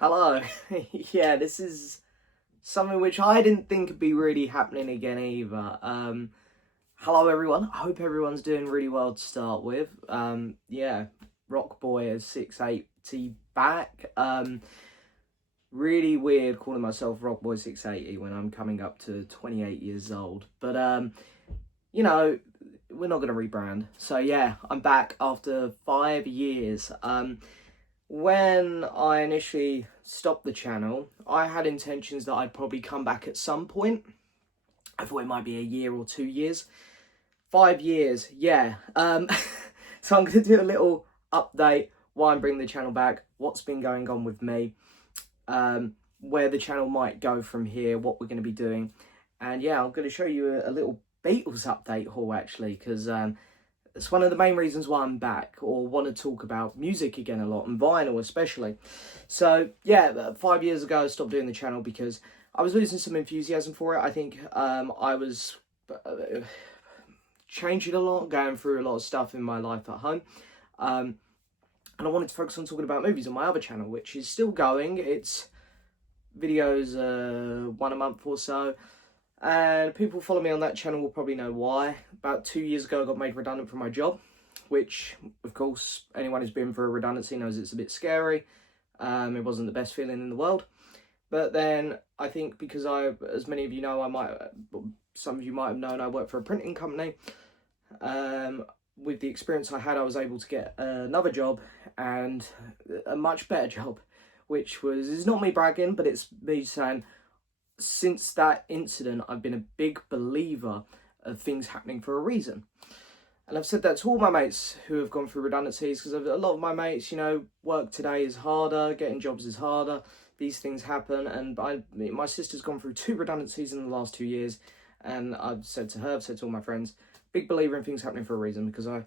Hello. Yeah, this is something which I didn't think would be really happening again either. Hello everyone. I hope everyone's doing really well to start with. Yeah, Rock Boy is 680 back. Really weird calling myself Rock Boy 680 when I'm coming up to 28 years old. But you know, we're not gonna rebrand. So yeah, I'm back after 5 years. When I initially stopped the channel, I had intentions that I'd probably come back at some point. I thought it might be a year or 2 years. 5 years, yeah. So I'm going to do a little update why I'm bringing the channel back, what's been going on with me, where the channel might go from here, what we're going to be doing. And yeah, I'm going to show you a little Beatles update haul actually, because it's one of the main reasons why I'm back, or want to talk about music again a lot, and vinyl especially. So yeah, 5 years ago I stopped doing the channel because I was losing some enthusiasm for it. I think I was changing a lot, going through a lot of stuff in my life at home. And I wanted to focus on talking about movies on my other channel, which is still going. It's videos one a month or so. And people who follow me on that channel will probably know why. About 2 years ago, I got made redundant from my job, which, of course, anyone who's been through a redundancy knows it's a bit scary. It wasn't the best feeling in the world. But then, I think because as many of you know, some of you might have known, I work for a printing company. With the experience I had, I was able to get another job, and a much better job, which is not me bragging, but it's me saying, since that incident, I've been a big believer of things happening for a reason. And I've said that to all my mates who have gone through redundancies, because a lot of my mates, work today is harder, getting jobs is harder, these things happen. And my sister's gone through 2 redundancies in the last 2 years, and I've said to all my friends, big believer in things happening for a reason, because I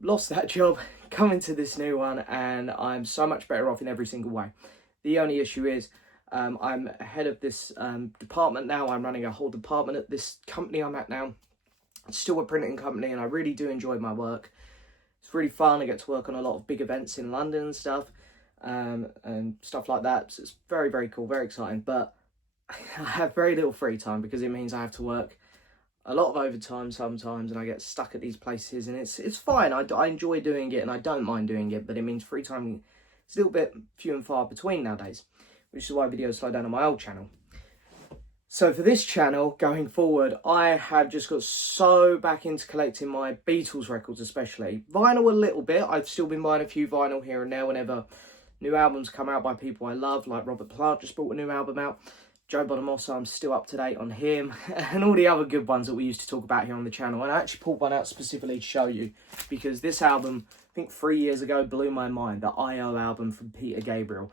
lost that job, come into this new one, and I'm so much better off in every single way. The only issue is, I'm head of this department now. I'm running a whole department at this company I'm at now. It's still a printing company, and I really do enjoy my work. It's really fun. I get to work on a lot of big events in London and stuff like that. So it's very, very cool, very exciting. But I have very little free time because it means I have to work a lot of overtime sometimes, and I get stuck at these places. And it's fine. I enjoy doing it, and I don't mind doing it. But it means free time is a little bit few and far between nowadays, which is why videos slow down on my old channel. So for this channel, going forward, I have just got so back into collecting my Beatles records especially. Vinyl a little bit. I've still been buying a few vinyl here and there whenever new albums come out by people I love, like Robert Plant just brought a new album out. Joe Bonamassa, I'm still up to date on him, and all the other good ones that we used to talk about here on the channel. And I actually pulled one out specifically to show you, because this album, I think 3 years ago, blew my mind. The I.O. album from Peter Gabriel.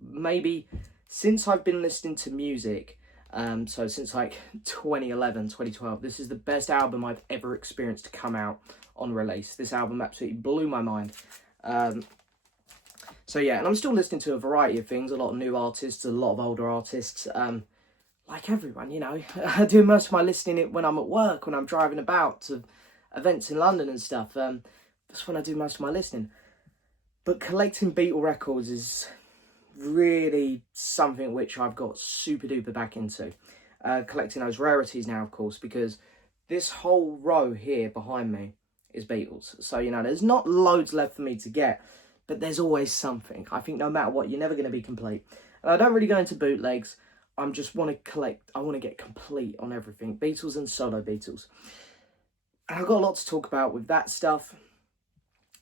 Maybe since I've been listening to music, so since like 2011, 2012, this is the best album I've ever experienced to come out on release. This album absolutely blew my mind. So yeah, and I'm still listening to a variety of things, a lot of new artists, a lot of older artists, like everyone, I do most of my listening when I'm at work, when I'm driving about to events in London and stuff. That's when I do most of my listening. But collecting Beatle records is really something which I've got super duper back into. Collecting those rarities now, of course, because this whole row here behind me is Beatles. So, there's not loads left for me to get, but there's always something. I think no matter what, you're never going to be complete. And I don't really go into bootlegs. I want to get complete on everything. Beatles and solo Beatles. And I've got a lot to talk about with that stuff.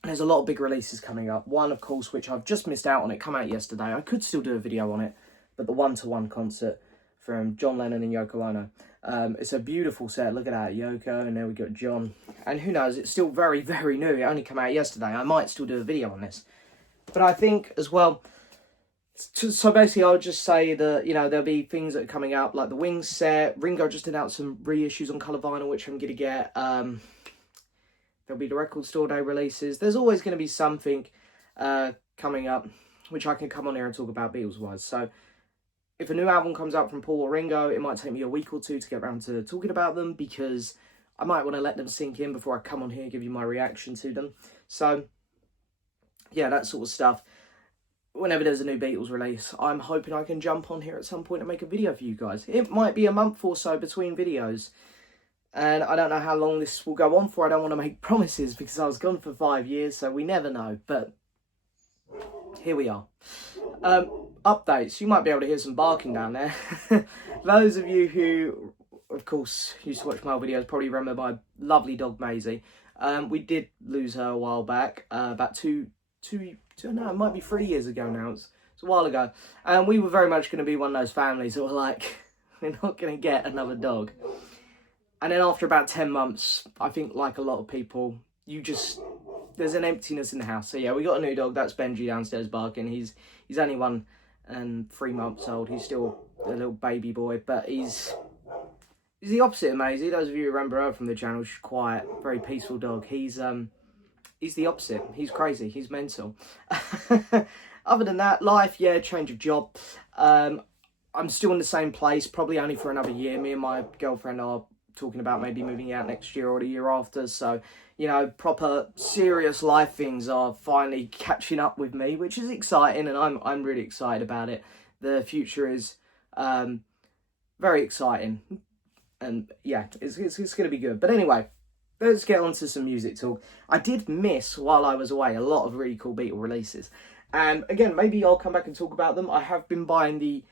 There's a lot of big releases coming up. One, of course, which I've just missed out on. It came out yesterday. I could still do a video on it, but the one-to-one concert from John Lennon and Yoko Ono. It's a beautiful set. Look at that, Yoko, and there we got John. And who knows, it's still very, very new. It only came out yesterday. I might still do a video on this. But I think, as well, so basically I would just say that, there'll be things that are coming up, like the Wings set. Ringo just announced some reissues on colour vinyl, which I'm going to get. There'll be the record store day releases. There's always going to be something coming up, which I can come on here and talk about Beatles-wise. So if a new album comes out from Paul or Ringo, it might take me a week or two to get around to talking about them, because I might want to let them sink in before I come on here and give you my reaction to them. So yeah, that sort of stuff. whenever there's a new Beatles release, I'm hoping I can jump on here at some point and make a video for you guys. It might be a month or so between videos, and I don't know how long this will go on for. I don't want to make promises because I was gone for 5 years, so we never know, but here we are. Updates, you might be able to hear some barking down there. Those of you who, of course, used to watch my videos probably remember my lovely dog Maisie. We did lose her a while back, about no, it might be 3 years ago now. It's a while ago. And we were very much going to be one of those families that were like, we're not going to get another dog. And then after about 10 months, I think like a lot of people, there's an emptiness in the house. So yeah, we got a new dog. That's Benji downstairs barking. He's only 1 and 3 months old. He's still a little baby boy, but he's the opposite of Maisie. Those of you who remember her from the channel, she's quiet, very peaceful dog. He's the opposite. He's crazy. He's mental. Other than that, life, yeah, change of job. I'm still in the same place, probably only for another year. Me and my girlfriend are talking about maybe moving out next year or the year after. So, you know, proper serious life things are finally catching up with me, which is exciting, and I'm really excited about it. The future is very exciting, and yeah, it's going to be good. But anyway, let's get on to some music talk. I did miss, while I was away, a lot of really cool Beatle releases. And again, maybe I'll come back and talk about them. I have been buying the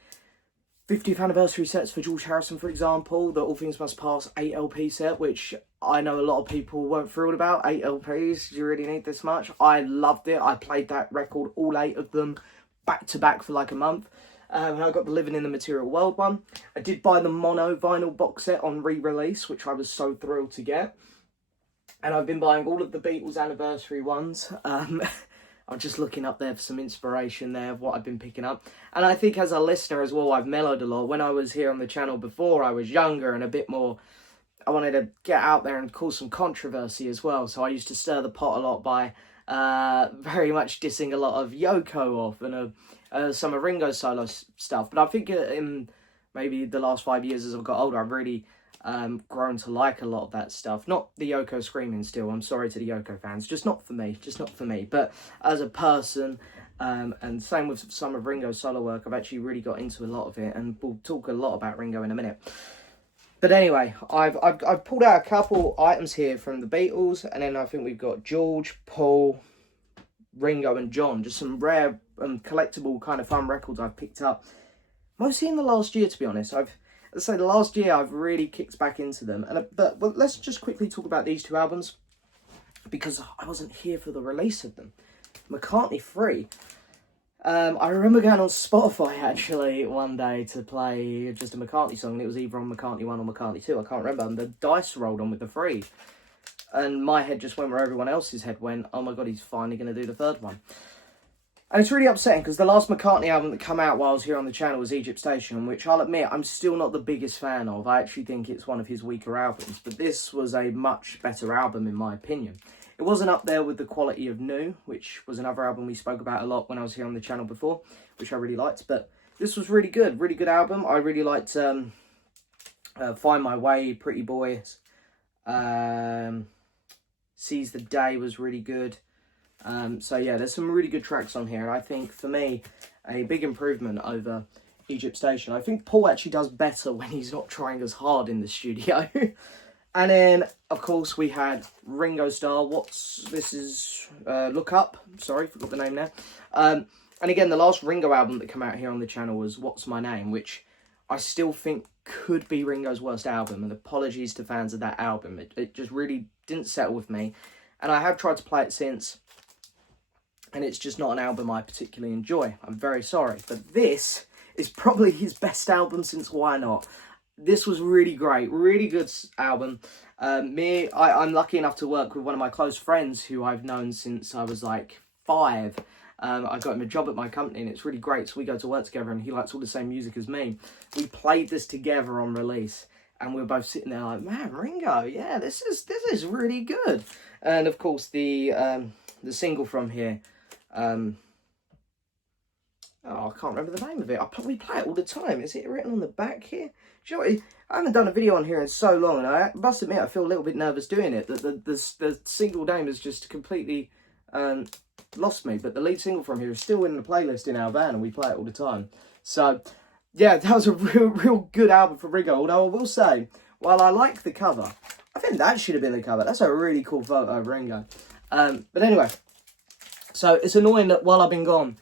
50th anniversary sets for George Harrison, for example, the All Things Must Pass 8 LP set, which I know a lot of people weren't thrilled about. 8 LPs, do you really need this much? I loved it. I played that record, all 8 of them, back to back for like a month. And I got the Living in the Material World one. I did buy the mono vinyl box set on re-release, which I was so thrilled to get. And I've been buying all of the Beatles anniversary ones. I'm just looking up there for some inspiration there of what I've been picking up. And I think as a listener as well, I've mellowed a lot. When I was here on the channel before, I was younger and a bit more, I wanted to get out there and cause some controversy as well. So I used to stir the pot a lot by very much dissing a lot of Yoko off and some of Ringo's solo stuff. But I think in maybe the last 5 years as I've got older, I've really grown to like a lot of that stuff. Not the Yoko screaming still, I'm sorry to the Yoko fans, just not for me. But as a person, and same with some of Ringo's solo work, I've actually really got into a lot of it, and we'll talk a lot about Ringo in a minute. But anyway, I've pulled out a couple items here from the Beatles, and then I think we've got George, Paul, Ringo and John, just some rare collectible kind of fun records I've picked up, mostly in the last year, to be honest. Let's say the last year I've really kicked back into them. But let's just quickly talk about these 2 albums, because I wasn't here for the release of them. McCartney 3. I remember going on Spotify actually one day to play just a McCartney song, and it was either on McCartney 1 or McCartney 2, I can't remember, and the dice rolled on with the 3. And my head just went where everyone else's head went. Oh my god, he's finally going to do the 3rd one. And it's really upsetting because the last McCartney album that came out while I was here on the channel was Egypt Station, which I'll admit I'm still not the biggest fan of. I actually think it's one of his weaker albums, but this was a much better album in my opinion. It wasn't up there with the quality of New, which was another album we spoke about a lot when I was here on the channel before, which I really liked, but this was really good album. I really liked Find My Way, Pretty Boys, Seize the Day was really good. So yeah, there's some really good tracks on here, and I think for me a big improvement over Egypt Station. I think Paul actually does better when he's not trying as hard in the studio. And then of course we had Ringo Starr, Look Up, sorry, forgot the name there. And again, the last Ringo album that came out here on the channel was What's My Name, which I still think could be Ringo's worst album, and apologies to fans of that album. It just really didn't settle with me, and I have tried to play it since, and it's just not an album I particularly enjoy. I'm very sorry, but this is probably his best album since Why Not. This was really great, really good album. I'm lucky enough to work with one of my close friends who I've known since I was like 5. I got him a job at my company, and it's really great. So we go to work together, and he likes all the same music as me. We played this together on release, and we were both sitting there like, man, Ringo, yeah, this is really good. And of course the single from here, I can't remember the name of it. I probably play it all the time. Is it written on the back here? Do you know what? I haven't done a video on here in so long, and I must admit I feel a little bit nervous doing it. The single name is just completely lost me. But the lead single from here is still in the playlist in our van, and we play it all the time. So, yeah, that was a real good album for Ringo. Although I will say, while I like the cover, I think that should have been the cover. That's a really cool photo of Ringo. But anyway, so it's annoying that while I've been gone,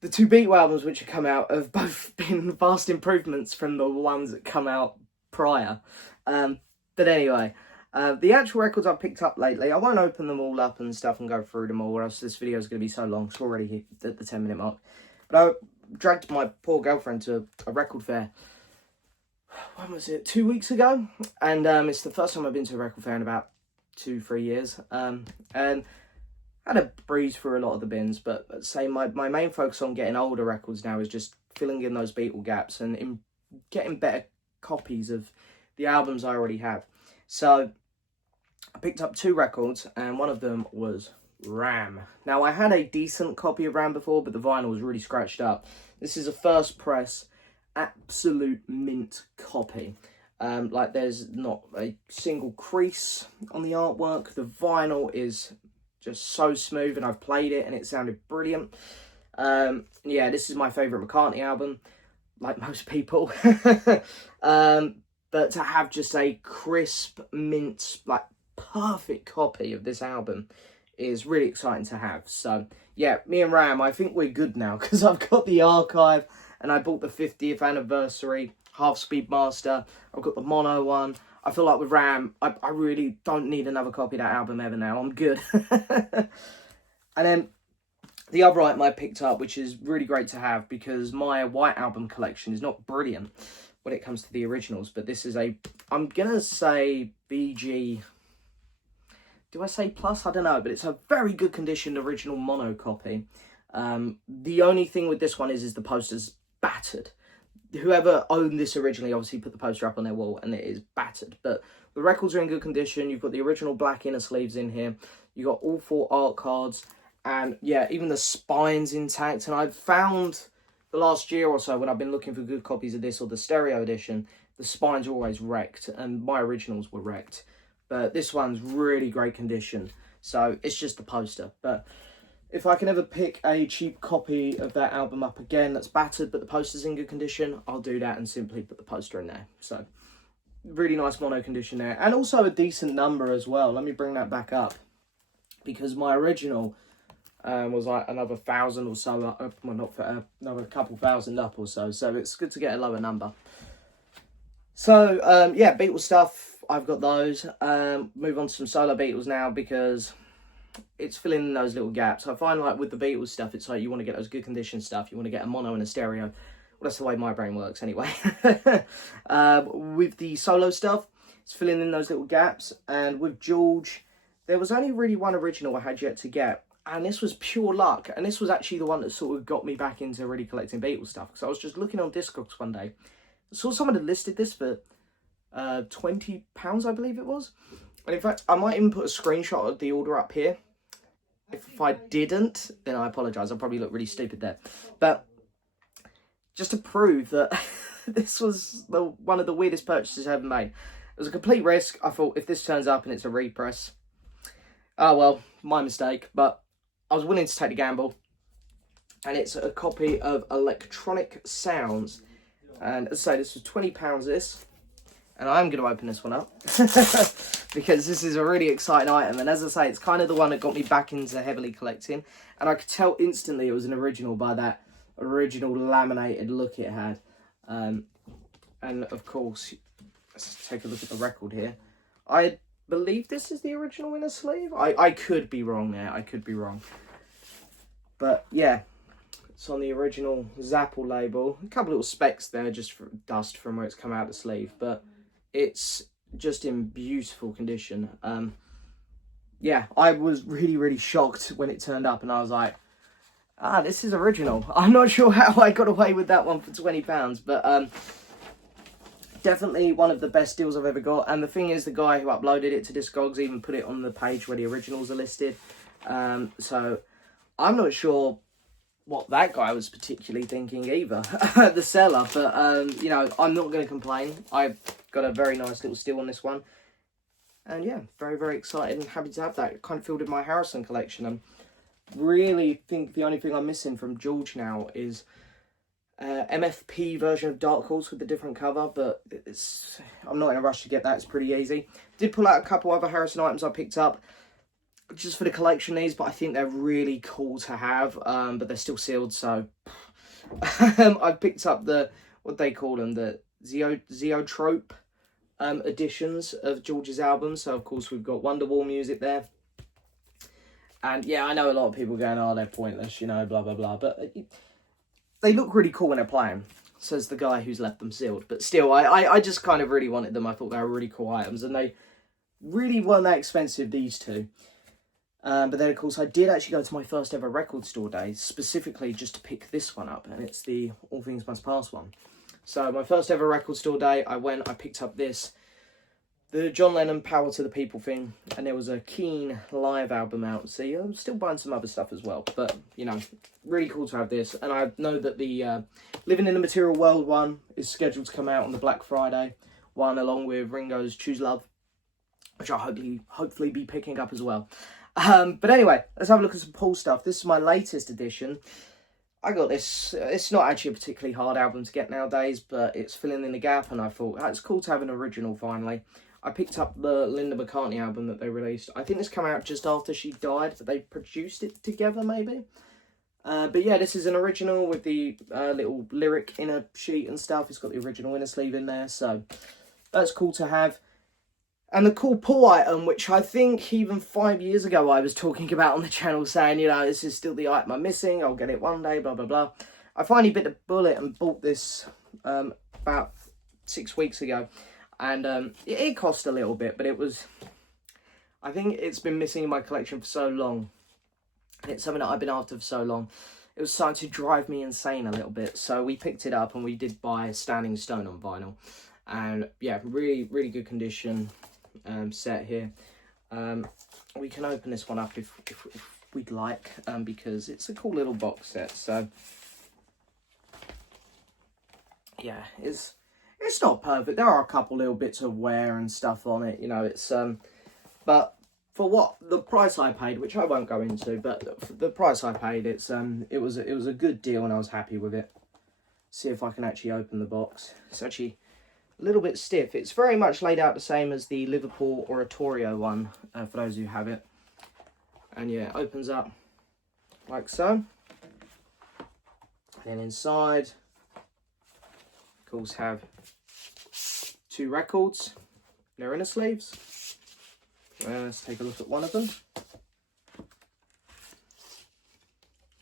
the two Beatles albums which have come out have both been vast improvements from the ones that come out prior. But anyway, the actual records I've picked up lately, I won't open them all up and stuff and go through them all, or else this video is going to be so long. It's already hit the 10-minute mark. But I dragged my poor girlfriend to a record fair. When was it? 2 weeks ago? And it's the first time I've been to a record fair in about 2-3 years. And I had a breeze through a lot of the bins, but let's say my main focus on getting older records now is just filling in those Beatle gaps and getting better copies of the albums I already have. So I picked up 2 records, and one of them was Ram. Now, I had a decent copy of Ram before, but the vinyl was really scratched up. This is a first press, absolute mint copy. Like, there's not a single crease on the artwork. The vinyl is just so smooth, and I've played it and it sounded brilliant. Yeah, this is my favourite McCartney album, like most people. But to have just a crisp, mint, like perfect copy of this album is really exciting to have. So yeah, me and Ram, I think we're good now, because I've got the archive and I bought the 50th anniversary half-speed master. I've got the mono one. I feel like with Ram, I really don't need another copy of that album ever now. I'm good. And then the other item I picked up, which is really great to have, because my White Album collection is not brilliant when it comes to the originals, but this is a, I'm going to say BG, do I say plus? I don't know, but it's a very good condition original mono copy. The only thing with this one is the poster's battered. Whoever owned this originally obviously put the poster up on their wall and it is battered, but the records are in good condition. You've got the original black inner sleeves in here. You've got all 4 art cards, and yeah, even the spine's intact. And I've found the last year or so, when I've been looking for good copies of this or the stereo edition, the spines are always wrecked, and my originals were wrecked. But this one's really great condition, so it's just the poster. But if I can ever pick a cheap copy of that album up again that's battered but the poster's in good condition, I'll do that and simply put the poster in there. So really nice mono condition there, and also a decent number as well. Let me bring that back up, because my original was like another 1,000 or so up, well, not for another couple thousand up or so, so it's good to get a lower number. So yeah, Beatles stuff, I've got those. Move on to some solo Beatles now, because it's filling in those little gaps. I find like with the Beatles stuff, it's like you want to get those good condition stuff, you want to get a mono and a stereo. Well, that's the way my brain works anyway. With the solo stuff, it's filling in those little gaps. And with George, there was only really one original I had yet to get, and this was pure luck. And this was actually the one that sort of got me back into really collecting Beatles stuff, because I was just looking on Discogs one day. I saw someone had listed this for £20, I believe it was. And in fact, I might even put a screenshot of the order up here. If I didn't, then I apologise. I probably look really stupid there. But just to prove that this was one of the weirdest purchases I ever made. It was a complete risk. I thought, if this turns up and it's a repress, oh well, my mistake. But I was willing to take the gamble. And it's a copy of Electronic Sounds. And as I say, this was £20, this. And I'm going to open this one up, because this is a really exciting item. And as I say, it's kind of the one that got me back into heavily collecting. And I could tell instantly it was an original by that original laminated look it had. And of course, let's take a look at the record here. I believe this is the original inner sleeve. I could be wrong there. I could be wrong. But yeah, it's on the original Zapple label. A couple little specks there, just for dust from where it's come out the sleeve. But it's just in beautiful condition. Yeah, I was really shocked when it turned up, and I was like, this is original. I'm not sure how I got away with that one for £20, but definitely one of the best deals I've ever got. And the thing is, the guy who uploaded it to Discogs even put it on the page where the originals are listed. So I'm not sure what that guy was particularly thinking either, the seller. But, you know, I'm not going to complain. I've got a very nice little steal on this one. And yeah, very excited and happy to have that. It kind of filled in my Harrison collection. And really think the only thing I'm missing from George now is MFP version of Dark Horse with the different cover, but I'm not in a rush to get that. It's pretty easy. Did pull out a couple other Harrison items I picked up just for the collection these, but I think they're really cool to have, but they're still sealed, so I picked up the, what they call them, the Zeotrope editions of George's albums. So of course we've got Wonderwall music there, and yeah, I know a lot of people going, oh, they're pointless, you know, blah blah blah, but they look really cool when they're playing, says the guy who's left them sealed. But still, I just kind of really wanted them. I thought they were really cool items, and they really weren't that expensive, these two. But then, of course, I did actually go to my first ever record store day, specifically just to pick this one up, and it's the All Things Must Pass one. So my first ever record store day, I picked up this, the John Lennon Power to the People thing, and there was a Keen live album out. See, I'm still buying some other stuff as well, but, you know, really cool to have this. And I know that the Living in the Material World one is scheduled to come out on the Black Friday one, along with Ringo's Choose Love, which I'll hopefully be picking up as well. But anyway, let's have a look at some Paul stuff. This is my latest edition. I got this. It's not actually a particularly hard album to get nowadays, but it's filling in the gap, and I thought, it's cool to have an original finally. I picked up the Linda McCartney album that they released. I think this came out just after she died, but they produced it together, maybe. But yeah, this is an original with the little lyric inner sheet and stuff. It's got the original inner sleeve in there, so that's cool to have. And the cool Paul item, which I think even 5 years ago I was talking about on the channel, saying, you know, this is still the item I'm missing, I'll get it one day, blah, blah, blah. I finally bit the bullet and bought this about 6 weeks ago. And it cost a little bit, but it was, I think it's been missing in my collection for so long. It's something that I've been after for so long. It was starting to drive me insane a little bit. So we picked it up and we did buy Standing Stone on vinyl. And yeah, really, really good condition set here. We can open this one up if we'd like, because it's a cool little box set. So yeah, it's not perfect. There are a couple little bits of wear and stuff on it, you know. It's but for what the price I paid, which I won't go into, but the price I paid, it was a good deal, and I was happy with it. See if I can actually open the box. It's actually a little bit stiff. It's very much laid out the same as the Liverpool Oratorio one, for those who have it. And yeah, it opens up like so. And inside, of course, have 2 records. They're inner sleeves. Let's take a look at one of them.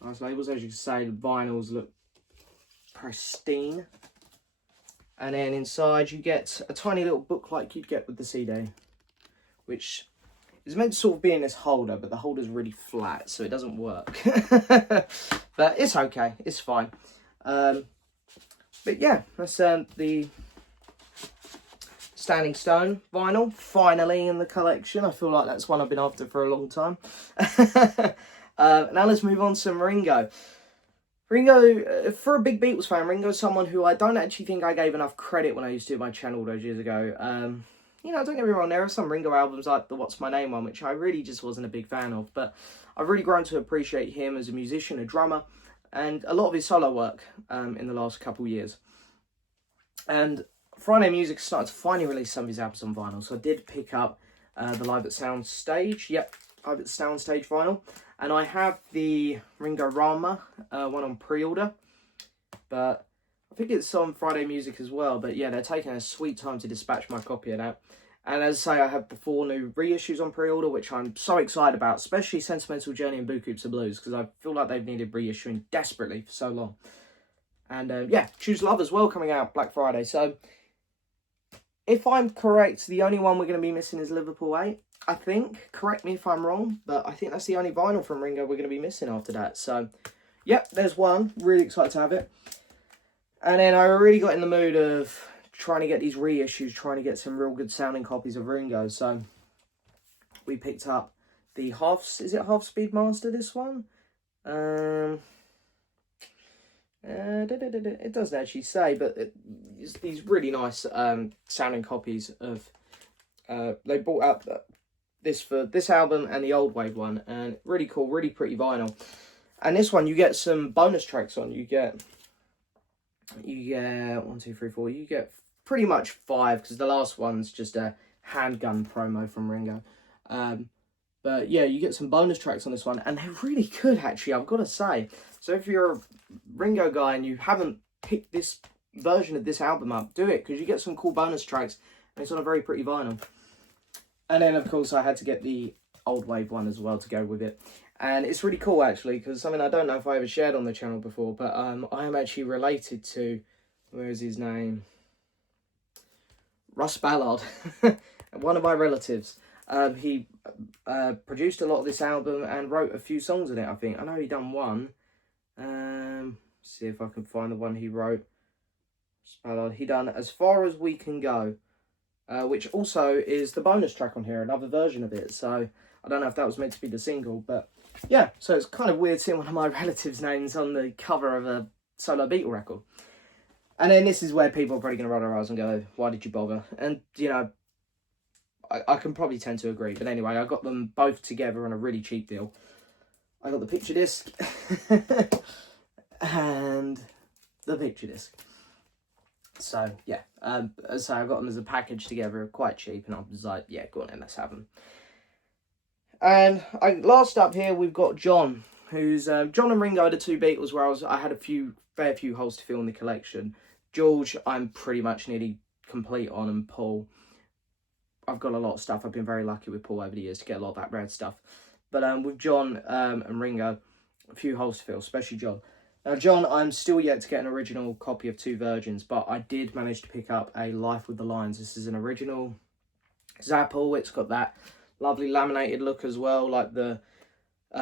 Nice labels. As you can say, the vinyls look pristine. And then inside you get a tiny little book like you'd get with the CD, which is meant to sort of be in this holder, but the holder's really flat, so it doesn't work. But it's okay, it's fine. But yeah, that's the Standing Stone vinyl, finally in the collection. I feel like that's one I've been after for a long time. Now let's move on to some Ringo. Ringo, for a big Beatles fan, Ringo's someone who I don't actually think I gave enough credit when I used to do my channel those years ago. You know, don't get me wrong, there are some Ringo albums like the What's My Name one, which I really just wasn't a big fan of, but I've really grown to appreciate him as a musician, a drummer, and a lot of his solo work in the last couple of years. And Friday Music started to finally release some of his albums on vinyl, so I did pick up the Live at Soundstage, Live at Soundstage vinyl, and I have the Ringo Rama one on pre-order, but I think it's on Friday Music as well. But yeah, they're taking a sweet time to dispatch my copy of that. And as I say, I have the 4 new reissues on pre-order, which I'm so excited about, especially Sentimental Journey and Boo Coops of Blues, because I feel like they've needed reissuing desperately for so long. And yeah, Choose Love as well, coming out Black Friday. So if I'm correct, the only one we're going to be missing is Liverpool 8, I think. Correct me if I'm wrong, but I think that's the only vinyl from Ringo we're going to be missing after that. So, yep, there's one. Really excited to have it. And then I really got in the mood of trying to get these reissues, trying to get some real good sounding copies of Ringo. So we picked up the Half Speed Master, this one? It doesn't actually say, but it's these really nice sounding copies of. They brought out this for this album and the old wave one, and really cool, really pretty vinyl. And this one you get some bonus tracks on. You get 1, 2, 3, 4. You get pretty much 5 because the last one's just a handgun promo from Ringo. But yeah, you get some bonus tracks on this one, and they're really good actually, I've got to say. So if you're a Ringo guy and you haven't picked this version of this album up, do it, because you get some cool bonus tracks, and it's on a very pretty vinyl. And then of course I had to get the old wave one as well to go with it. And it's really cool actually, because something I don't know if I ever shared on the channel before, but I am actually related to, where is his name? Russ Ballard, one of my relatives. He produced a lot of this album and wrote a few songs in it, I think. I know he done one. See if I can find the one he wrote. Russ Ballard. He done As Far As We Can Go, which also is the bonus track on here, another version of it. So I don't know if that was meant to be the single, but yeah. So it's kind of weird seeing one of my relatives' names on the cover of a solo Beatle record. And then this is where people are probably going to roll their eyes and go, why did you bother? And, you know, I can probably tend to agree. But anyway, I got them both together on a really cheap deal. I got the picture disc and the picture disc. So, yeah. So I got them as a package together, quite cheap. And I was like, yeah, go on then, let's have them. And last up here, we've got John, who's... John and Ringo are the two Beatles where I had a fair few holes to fill in the collection. George, I'm pretty much nearly complete on, and Paul, I've got a lot of stuff. I've been very lucky with Paul over the years to get a lot of that rare stuff. But with John and Ringo, a few holes to fill, especially John. Now, John, I'm still yet to get an original copy of Two Virgins, but I did manage to pick up a Life with the Lions. This is an original Zapple. It's got that lovely laminated look as well, like the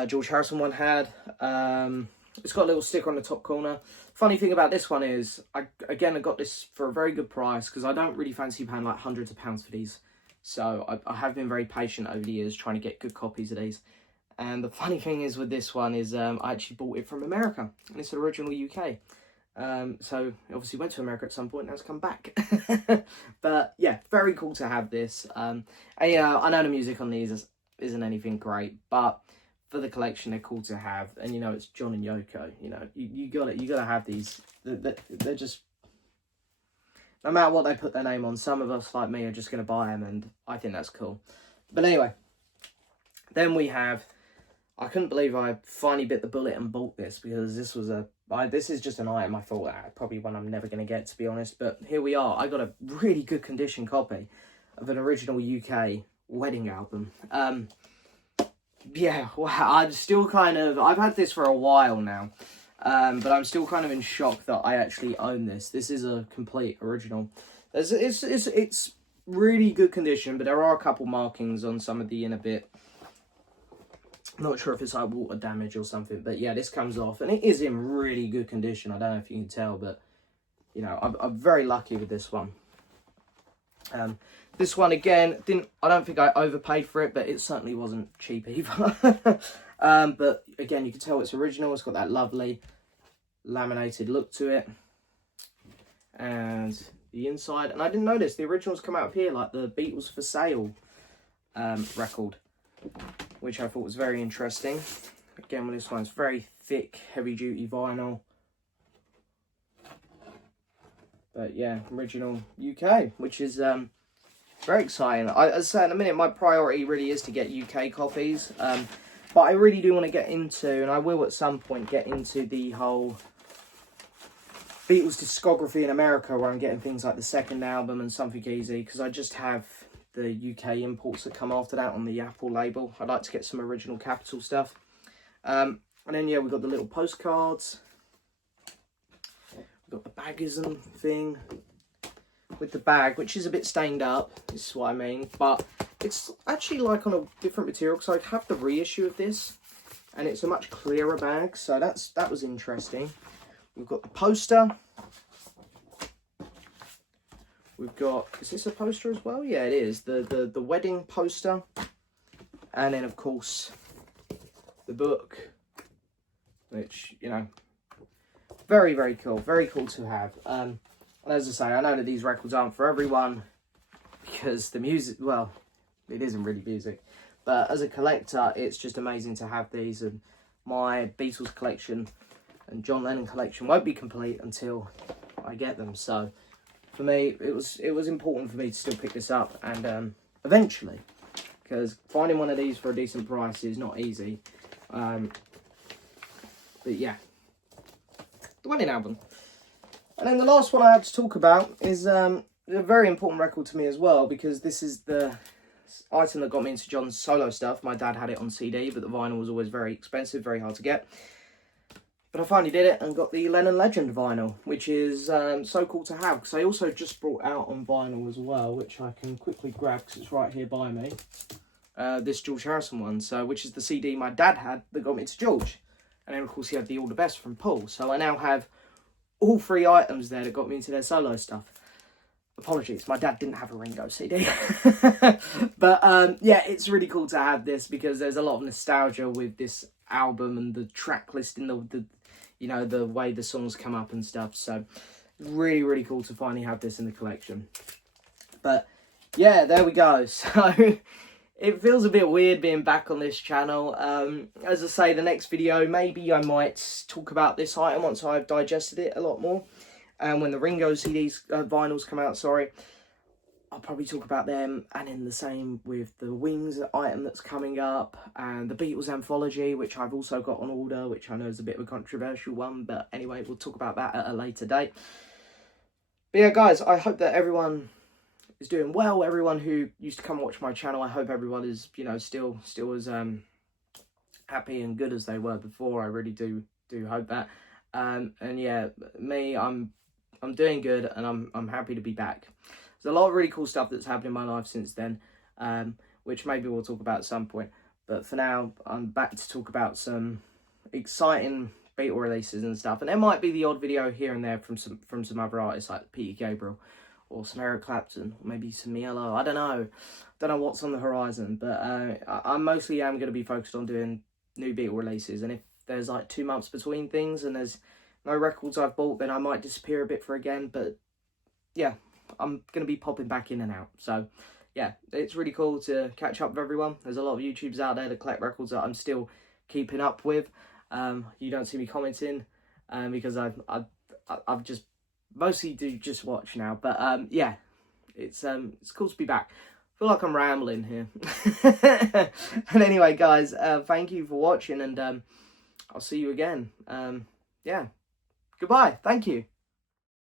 George Harrison one had. It's got a little sticker on the top corner. Funny thing about this one is, I got this for a very good price because I don't really fancy paying like hundreds of pounds for these. So I have been very patient over the years trying to get good copies of these. And the funny thing is with this one is I actually bought it from America, and it's original UK. So obviously went to America at some point, now it's come back. But yeah, very cool to have this. And yeah, I know the music on these isn't anything great, but for the collection, they're cool to have. And you know, it's John and Yoko. You know, you gotta have these. They're just, no matter what they put their name on, some of us like me are just gonna buy them, and I think that's cool. But anyway, then we have. I couldn't believe I finally bit the bullet and bought this, because this was this is just an item I thought probably one I'm never going to get, to be honest. But here we are. I got a really good condition copy of an original UK wedding album. Yeah, wow, I'm still kind of... I've had this for a while now, but I'm still kind of in shock that I actually own this. This is a complete original. It's really good condition, but there are a couple markings on some of the inner bit. Not sure if it's like water damage or something, but yeah, this comes off, and it is in really good condition. I don't know if you can tell, but you know, I'm very lucky with this one. This one again, I don't think I overpaid for it, but it certainly wasn't cheap either. But again, you can tell it's original. It's got that lovely laminated look to it, and the inside. And I didn't notice the originals come out of here, like the Beatles for Sale record, which I thought was very interesting. Again, with this one, it's very thick, heavy-duty vinyl. But yeah, original UK, which is very exciting. As I say, in a minute, my priority really is to get UK copies. But I really do want to get into, and I will at some point, get into the whole Beatles discography in America, where I'm getting things like the second album and Something Easy, because I just have the UK imports that come after that on the Apple label. I'd like to get some original Capitol stuff. And then, yeah, we've got the little postcards. We've got the baggism thing with the bag, which is a bit stained up, this is what I mean. But it's actually like on a different material, because I have the reissue of this, and it's a much clearer bag, so that was interesting. We've got the poster. We've got, is this a poster as well? Yeah, it is. The wedding poster. And then, of course, the book, which, you know, very, very cool. Very cool to have. And as I say, I know that these records aren't for everyone, because the music, well, it isn't really music. But as a collector, it's just amazing to have these, and my Beatles collection and John Lennon collection won't be complete until I get them. So for me, it was important for me to still pick this up, and eventually, because finding one of these for a decent price is not easy. But yeah, the wedding album. And then the last one I have to talk about is a very important record to me as well, because this is the item that got me into John's solo stuff. My dad had it on CD, but the vinyl was always very expensive, very hard to get. But I finally did it and got the Lennon Legend vinyl, which is so cool to have, because I also just brought out on vinyl as well, which I can quickly grab because it's right here by me. This George Harrison one, which is the CD my dad had that got me to George. And then of course he had the All the Best from Paul. So I now have all 3 items there that got me into their solo stuff. Apologies, my dad didn't have a Ringo CD. But yeah, it's really cool to have this, because there's a lot of nostalgia with this album and the track listing, the you know, the way the songs come up and stuff. So really, really cool to finally have this in the collection. But yeah, there we go. So it feels a bit weird being back on this channel. As I say, the next video, maybe I might talk about this item once I've digested it a lot more. And when the Ringo CDs, vinyls come out, sorry, I'll probably talk about them. And then the same with the Wings item that's coming up, and the Beatles anthology, which I've also got on order, which I know is a bit of a controversial one. But anyway, we'll talk about that at a later date. But yeah, guys, I hope that everyone is doing well. Everyone who used to come watch my channel, I hope everyone is, you know, still as happy and good as they were before. I really do hope that. And yeah, me, I'm doing good, and I'm happy to be back. There's a lot of really cool stuff that's happened in my life since then, which maybe we'll talk about at some point. But for now, I'm back to talk about some exciting Beatle releases and stuff. And there might be the odd video here and there from some other artists like Peter Gabriel, or some Eric Clapton, or maybe some Yellow. I don't know what's on the horizon. But I mostly am going to be focused on doing new Beatle releases. And if there's like 2 months between things and there's no records I've bought, then I might disappear a bit for again. But yeah, I'm going to be popping back in and out. So yeah, it's really cool to catch up with everyone. There's a lot of YouTubers out there that collect records that I'm still keeping up with. You don't see me commenting because I've just mostly do just watch now. But yeah, it's cool to be back. I feel like I'm rambling here. And anyway, guys, thank you for watching, and I'll see you again. Yeah, goodbye. Thank you.